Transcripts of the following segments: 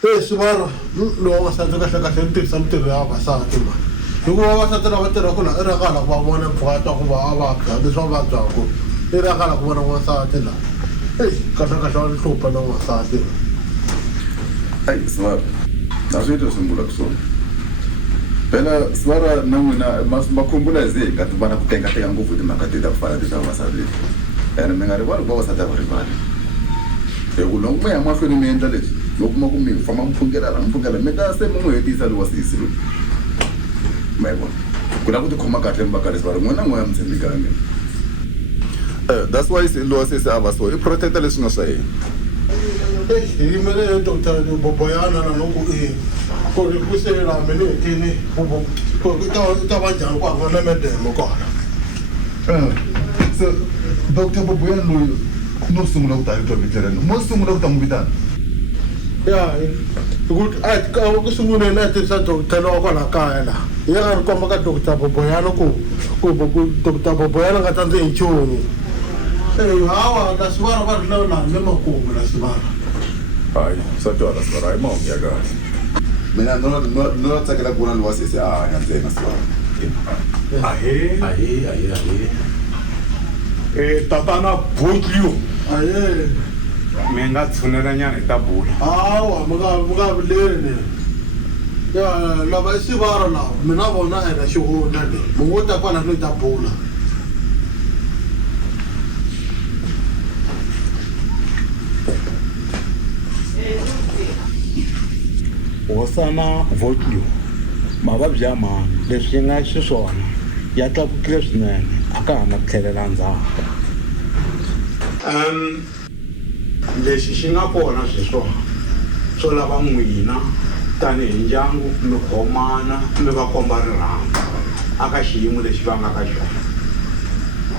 Swivara loko wasati kahlekahle ni tirhisa mitirho ya vavasati mani hikuva vavasati lava tirhaka laha i rakala ku va vona mpfhuka ku va a vabya leswi va vabyaku i rakala ku vona n'wansati laha kahlekahle wa ni hlupha na n'wansati Ai Swivara a swi ita sungula ku swona phela Swivara na n'wina ma khumbula hi ze nga ti vana ku tengateka ngopfu timhaka ti ta ku fana ti ta vavasati leti ene mi nga rivali ku vavasati a va rivali hi ku loko mi ya mahlweni mi endla leswi loko ma ku mi famba mpfungela mi ta se mi n'wi hetisa lowa sisi loyi ma yi vona ku lava ku tikhoma kahle mi va kahle Swivara n'wina n'we ya mi tshembekangi that's why lowa sisi a va so i protecta leswi nga swa yena hi yimele Dr. Boboyana na loko ku ri ku sela mene hetini ta va njhani ku hava na medemo kona so Dr. Boboyana loyi no sungula ku ta yi tobitereni mo sungula ku ta n'wi vitana ya ku sunguleni a tirhisa Dr. wa kwala kaya laha hi nga ri komba ka Dr. Boboyana ku Dr. Boboyana nga ta ndzi hi nchumu hawa la Swivara va ri na le makumu la Swivara hayi swa twala Swivara hayi mahungu ya kahle mina no tsakela ku vona lowa sisi a hanya ntsena Swivara tatana Butlu aye mi nga tshunela nyana hi ta bula hawa mi nga vileni ya lava i Swivara lawa mina vona ena xihundla leyi mi ngo ta kwala no ta bula Hosana Butlu mavabyi ya mhani leswi yi nga xiswona ya tlakukile swinene a ka ha na ku tlhelela ndzhaku lexi xi nga kona xiswona swo lava n'wina tanihi ndyangu mi khomana mi va komba rirhandzu aka xiyimo lexi va nga ka xona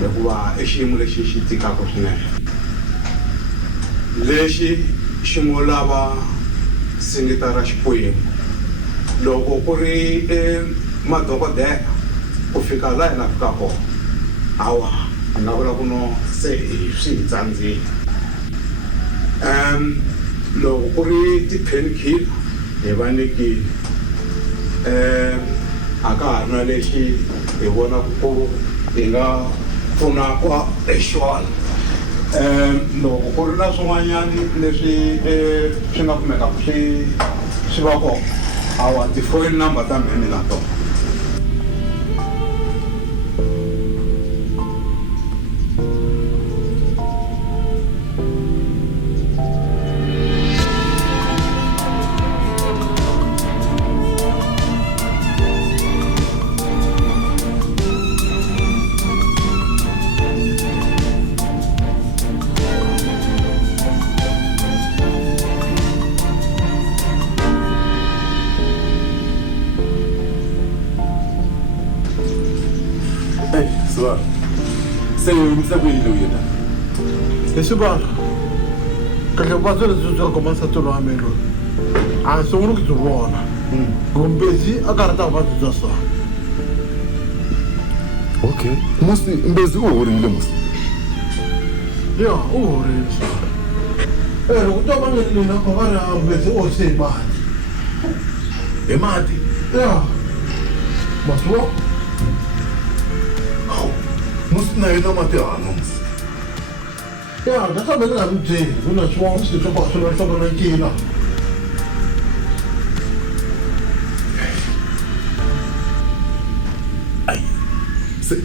hikuva i xiyimo lexi xi tikaka swinene lexi xi ngo lava singita ra Xikwembu loko ku ri madokodela ku fika laha hi nga fika kona hawa ni nga vula ku no se hi swi hi tsandzile loko ku ri ti-painkiller hi va nyikile a ka ha ri na lexi hi vonaka ku hi nga pfunaka hi xona loko ku ri na swin'wanyani leswi swi nga kumekaka swi va kona hawa ti-phone number ta mina na tona Swivara se yimisa ku yini yena hi Swivara kahle vuvabyi lebyi byi nga nsati lowa mina loyi a ni sunguli ku byi vona Mbezi a karhi ta vuvabyi bya so okay musi Mbezi u horile musi ya u horile Swivara loko to va ngelina ko va ri Mbezi o se hi mati ya masiwa musi na yena mati hano musi ya that's me nga byeli ku na swin'wana swi swo swi na nkila se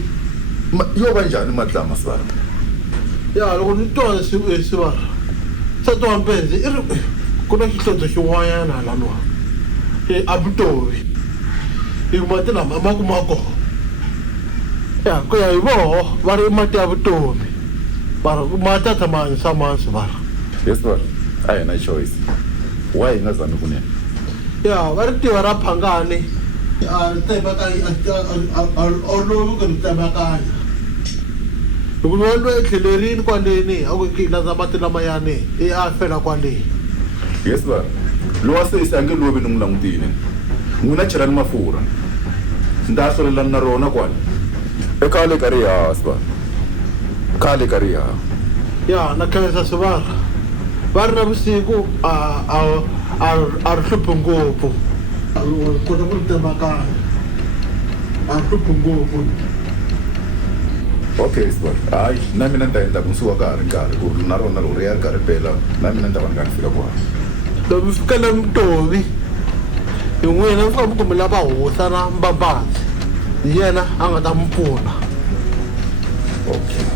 yo va njhani matlama Swivara ya loko ni twa Swivara se twa Mbezi i ri ku na xihlodzo xin'wanyana hala lwa a vutovi i mati lama ma kuma kona ya ku ya hi voho va ri mati ya vutomi mati a tshama hanyisa mani Swivara yes Swivara a hi na choice why hi nga zami kunene ya va ri tiva ra phangani a ri tsemakanya olovi ku ri tsemakanya loko ni vona loyi etlhelerini kwaleni a ku ki landza mati lamayani a fela kwaleni yes Swivara lowa sesi a nge lovi ni n'wi langutile n'wina chelani mafurha ndzi ta hlolelani na rona kwani khale ka ri haha Swivara khale ka ri haha ya na khensa Swivara va ri na vusiku a ri hluphi ngopfu kota ku ri temakanya a ri hluphi ngopfu. Okay sibona, hayi na mina ni ta endla ku suka ka ha ri nkarhi ku ri na rona loko ri ya ri karhi phela na mina ni ta va ni nga ni fika kwala. Loko mi fika na Mtovi hi n'wina mi fika mi kumela va hosa na Mbabati hi yena a nga ta mi pfuna. Okay.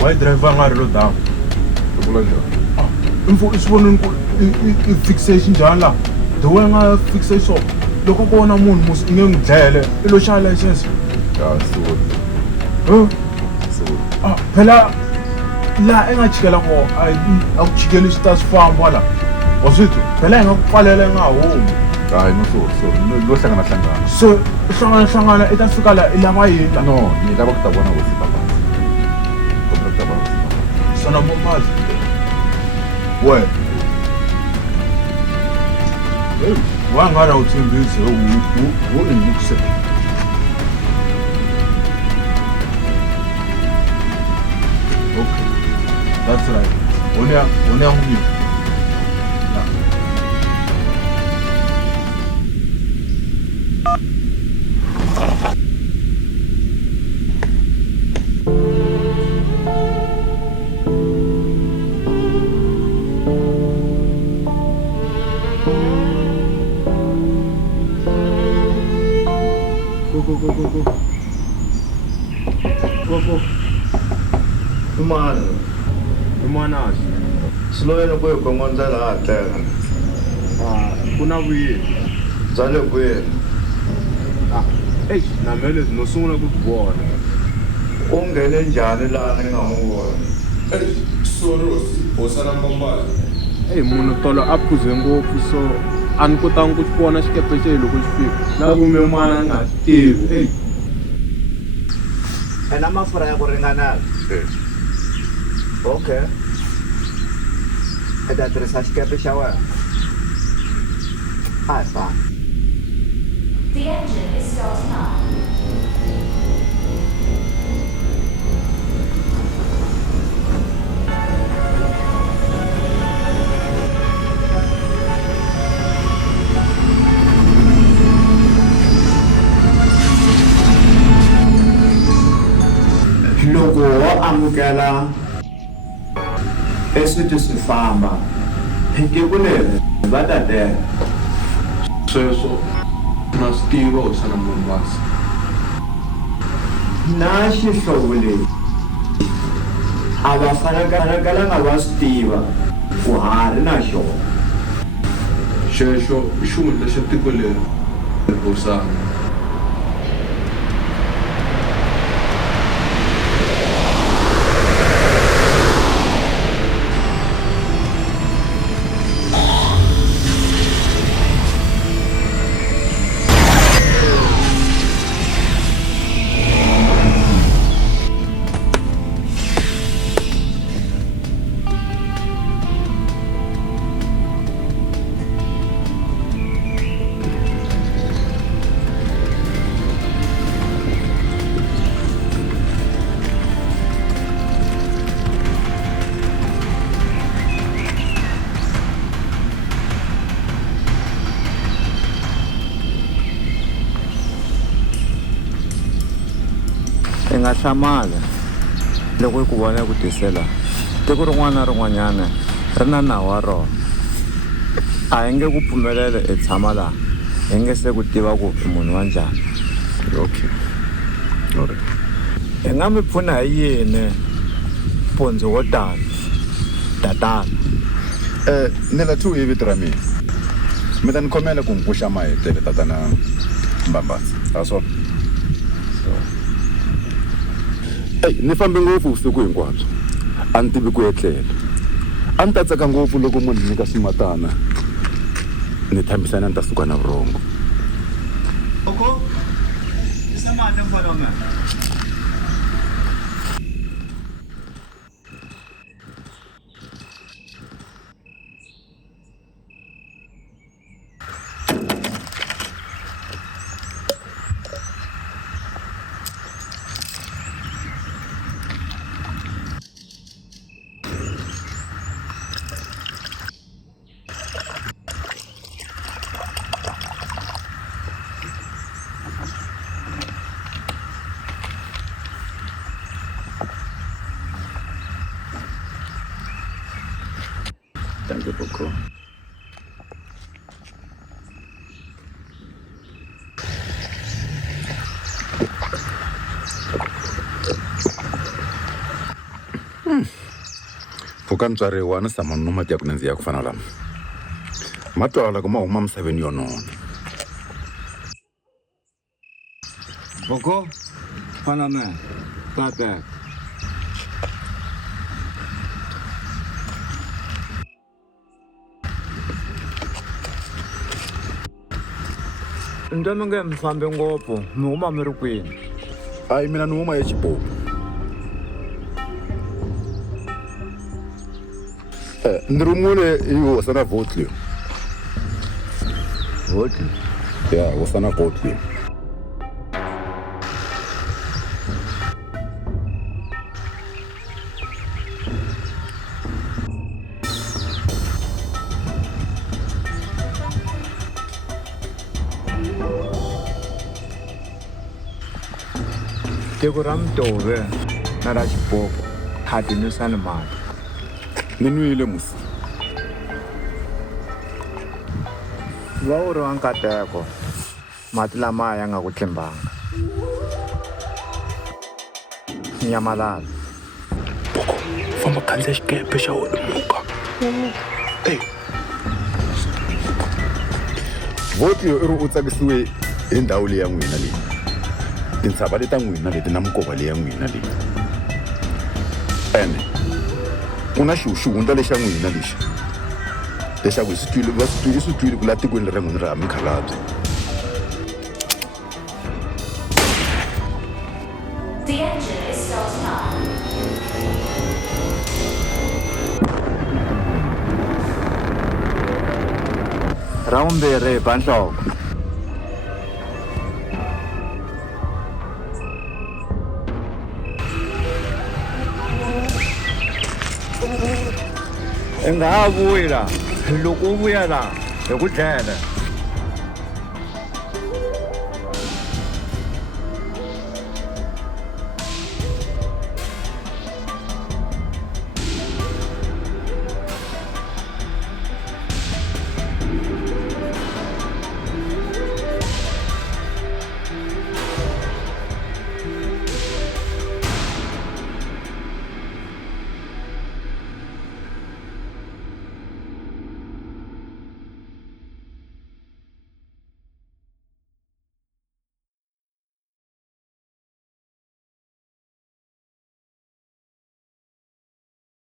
Why driver nga ri lo down? Vula njhani? Info I swivoneni ku I fixation njhani la? The way nga fixation loko ko vona munhu musi I nge n'wi dlele I lo xava license. Ya suri. Suri. Phela la I nga chikela ko a ku chikeli swi ta swi famba la. Wa swi twa? Phela I nga ku pfalela I nga humi. Hayi no suri. Lo hlangana. So hlangana I ta fika la I lava yini la? No, ni lava ku ta vona ku fika pasi. Sana bombazi. Why? Why not out in this? Who in this? Okay, that's right. When you're hungry. Go. Umana. Slow na boy ko ngonza la tela. Kuna vuyi. Zale boy. Na mele no sungula ku vona. Ungene njani la ni nga n'wi vona. Soros hosana Mbabati. Munhu tolo a phuze ngopfu so a ni kotangi ku vona xikepe xe loko xi fika. Na kumbe n'wana nga tivi. Ena mafurha ya ku ringana. Okay. I ta tirhisa xikepe xa wena. Fine. The engine is starting up. Loko wo amukela eswiti swi famba tiko leri va ta tela sweswo na swi tiva u sana munhu wasi na xihlovo lexi a va fanekelanga va swi tiva ku hari na xona xexo i xihundla xa tiko leri bosana I nga hlamali loko i ku vona ku tisela tiko rin'wana na rin'wanyana ri na nawu wa rona a hi nge ku pfumelele i tshama laha hi nge se ku tiva ku i munhu wa njhani Okay. Alright. hi nga mi pfuna hi yini pondzi wo tala tatana Ni la thu hi vito ra mina. Mi ta ni khomela ku nkuxa mahetele tatana Mbambazi. Aswo. Ni fambe ngopfu vusiku hinkwabyo. A ni tivi ku etlela. A ni ta tsaka ngopfu loko munhu nyika swimatana. Ni tshamisana ni ta suka na vurhongo. Boko isa mati mfana wami Thank you, Boko. Pfuka ntswari wa ni sama no mati ya ku nandziha ku fana lama. Matwala ku ma huma misaveni yo nona. Boko fana man tata nto mi nge mi fambi ngopfu mi huma mi ri kwini Ai mina ni huma eXipopo. Ni rumule hi Hosana Votley. Votley? Yeah, Hosana Votley. tiko ra Mtove na ra Xipopo a ti nwisani mati Ni nwile musi. va wu ri wa nkateko mati lamaya ya nga ku tlimbanga Nyamalala Famba khandziya xikepe xa Holimuka. Votley u ri u tsakisiwe hi ndhawu leyi ya n'wina leyi. Tintshava leta n'wina leti na minkova leyi ya n'wina leyi. Ene ku na xihundla lexa n'wina lexi leswaku i swi twile ku la tikweni leri n'wina ra Mikhalabye. The engine is starting up. ra vumbirhi hi ba nhloko i nga ha vuyi laha loko u vuya laha hi ku dlela